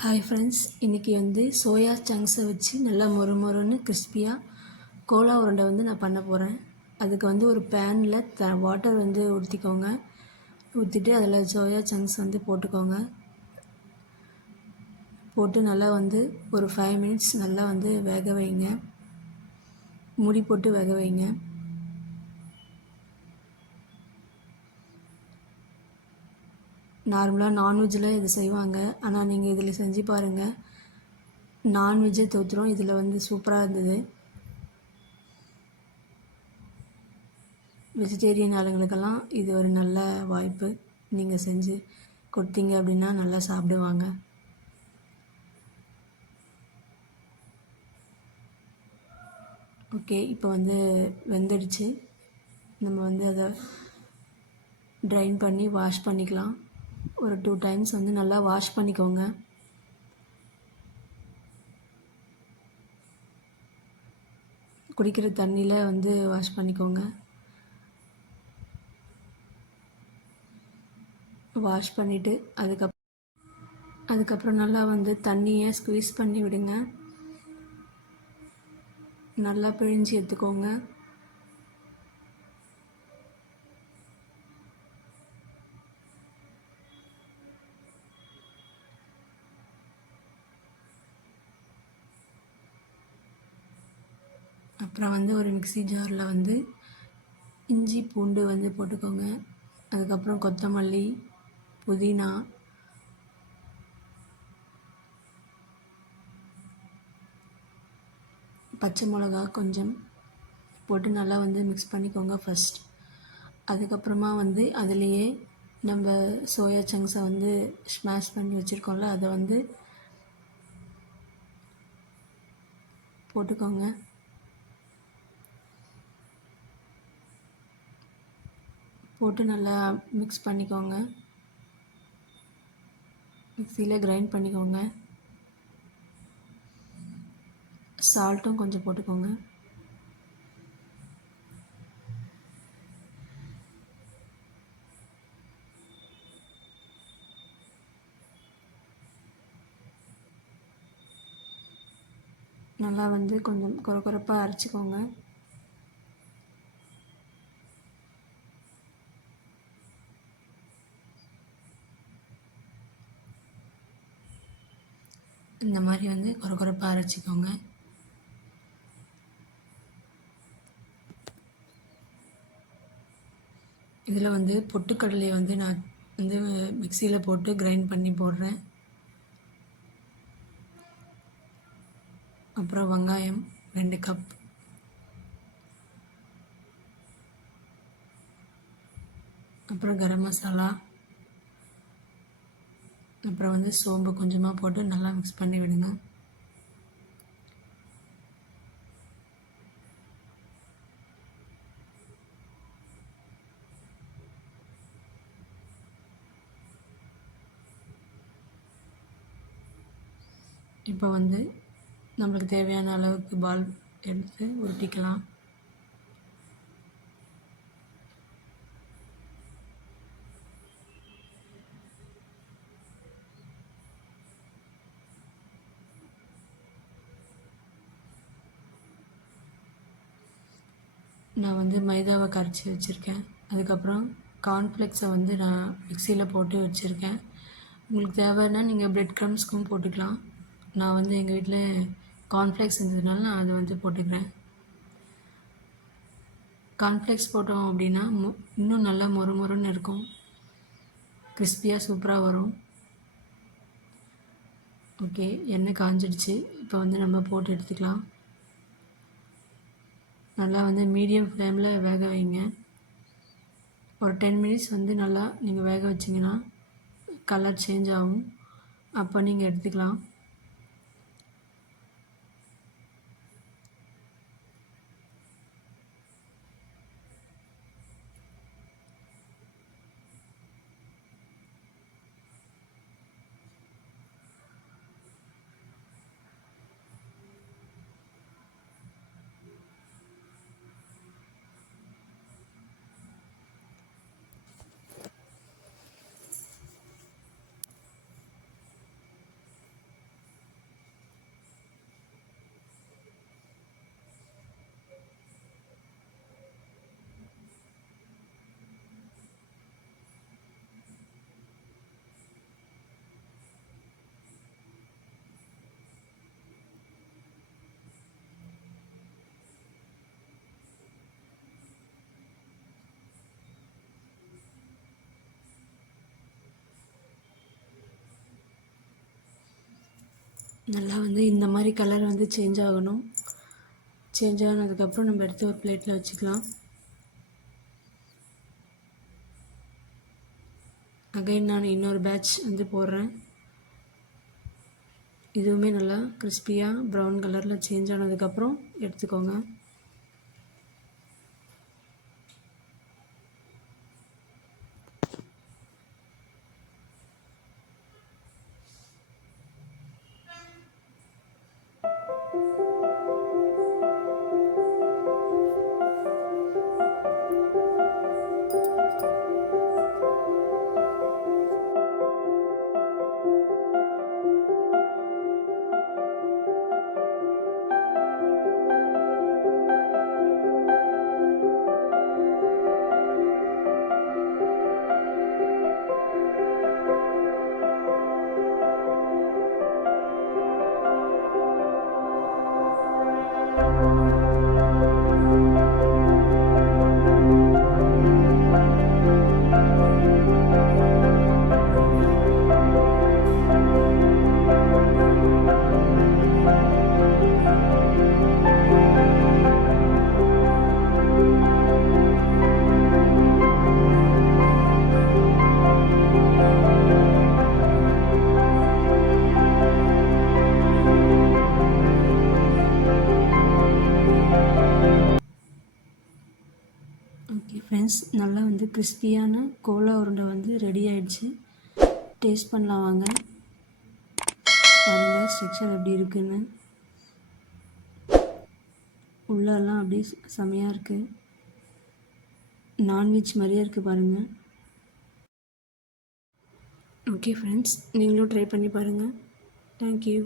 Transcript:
Hi friends, இன்றைக்கி வந்து soya சங்க்ஸை வச்சு நல்லா மொறு மொறுன்னு கிறிஸ்பியாக கோலா உருண்டை வந்து நான் பண்ண போகிறேன். அதுக்கு வந்து ஒரு பேனில் வாட்டர் வந்து ஊற்றிக்கோங்க. ஊற்றிட்டு அதில் சோயா சங்க்ஸ் வந்து போட்டுக்கோங்க. போட்டு நல்லா வந்து ஒரு 5 மினிட்ஸ் நல்லா வந்து வேக வைங்க. மூடி போட்டு வேக வைங்க. நார்மலாக நான்வெஜ்ஜில் இது செய்வாங்க, ஆனால் நீங்கள் இதில் செஞ்சு பாருங்கள். நான்வெஜ்ஜே தோற்றுரும். இதில் வந்து சூப்பராக இருந்தது. வெஜிடேரியன் ஆளுங்களுக்கெல்லாம் இது ஒரு நல்ல வாய்ப்பு. நீங்கள் செஞ்சு கொடுத்தீங்க அப்படின்னா நல்லா சாப்பிடுவாங்க. ஓகே, இப்போ வந்து வெந்துடுச்சு. நம்ம வந்து அதை ட்ரைன் பண்ணி வாஷ் பண்ணிக்கலாம். ஒரு 2 டைம்ஸ் வந்து நல்லா வாஷ் பண்ணிக்கோங்க. குடிக்கிற தண்ணியில் வந்து வாஷ் பண்ணிக்கோங்க. வாஷ் பண்ணிவிட்டு அதுக்கப்புறம் நல்லா வந்து தண்ணியை ஸ்குவீஸ் பண்ணி விடுங்க. நல்லா பிழிஞ்சு எடுத்துக்கோங்க. அப்புறம் வந்து ஒரு மிக்ஸி ஜாரில் வந்து இஞ்சி பூண்டு வந்து போட்டுக்கோங்க. அதுக்கப்புறம் கொத்தமல்லி, புதினா, பச்சை மிளகா கொஞ்சம் போட்டு நல்லா வந்து மிக்ஸ் பண்ணிக்கோங்க ஃபஸ்ட். அதுக்கப்புறமா வந்து அதிலையே நம்ம சோயா சங்க்ஸை வந்து ஸ்மாஷ் பண்ணி வச்சுருக்கோம்ல, அதை வந்து போட்டுக்கோங்க. போட்டு நல்லா மிக்ஸ் பண்ணிக்கோங்க. மிக்ஸியில் கிரைண்ட் பண்ணிக்கோங்க. சால்ட்டும் கொஞ்சம் போட்டுக்கோங்க. நல்லா வந்து கொஞ்சம் கொரப்பாக அரைச்சிக்கோங்க. இந்த மாதிரி வந்து கொரப்பாக அரைச்சிக்கோங்க. இதில் வந்து பொட்டுக்கடலையை வந்து நான் வந்து மிக்சியில் போட்டு கிரைண்ட் பண்ணி போடுறேன். அப்புறம் வெங்காயம் 2 கப், அப்புறம் கரம் மசாலா, அப்புறம் வந்து சோம்பு கொஞ்சமாக போட்டு நல்லா மிக்ஸ் பண்ணி விடுங்க. இப்போ வந்து நம்மளுக்கு தேவையான அளவுக்கு பால் எடுத்து உருட்டிக்கலாம். நான் வந்து மைதாவை கரைச்சி வச்சுருக்கேன். அதுக்கப்புறம் கார்ன்ஃப்ளெக்ஸை வந்து நான் மிக்சியில் போட்டு வச்சுருக்கேன். உங்களுக்கு தேவைன்னா நீங்கள் பிரெட் க்ரம்ஸ்க்கும் போட்டுக்கலாம். நான் வந்து எங்கள் வீட்டில் கார்ன்ஃப்ளெக்ஸ் இருந்ததுனால நான் அதை வந்து போட்டுக்கிறேன். கார்ன்ஃப்ளெக்ஸ் போட்டோம் அப்படின்னா இன்னும் நல்லா மொறு மொறுன்னு இருக்கும். கிறிஸ்பியாக சூப்பராக வரும். ஓகே, எண்ணெய் காஞ்சிடுச்சு. இப்போ வந்து நம்ம போட்டு எடுத்துக்கலாம். நல்லா வந்து மீடியம் ஃப்ளேமில் வேக வைங்க. ஒரு 10 மினிட்ஸ் வந்து நல்லா நீங்கள் வேக வச்சிங்கன்னா கலர் சேஞ்ச் ஆகும். அப்போ நீங்கள் எடுத்துக்கலாம். நல்லா வந்து இந்த மாதிரி கலர் வந்து சேஞ்ச் ஆகணும். சேஞ்ச் ஆனதுக்கப்புறம் நம்ம எடுத்து ஒரு பிளேட்டில் வச்சுக்கலாம். அகைன் நான் இன்னொரு பேட்ச் வந்து போடுறேன். இதுவுமே நல்லா கிறிஸ்பியாக ப்ரௌன் கலரில் சேஞ்ச் ஆனதுக்கப்புறம் எடுத்துக்கோங்க. ஓகே ஃப்ரெண்ட்ஸ், நல்லா வந்து கிறிஸ்பியான கோலா உருண்டை வந்து ரெடி ஆகிடுச்சு. டேஸ்ட் பண்ணலாம் வாங்க. பாருங்கள் ஸ்ட்ரக்சர் எப்படி இருக்குன்னு. உள்ளெல்லாம் அப்படியே செமையாக இருக்குது. நான்வெஜ் மாதிரியே இருக்குது பாருங்கள். ஓகே ஃப்ரெண்ட்ஸ், நீங்களும் ட்ரை பண்ணி பாருங்கள். தேங்க்யூ.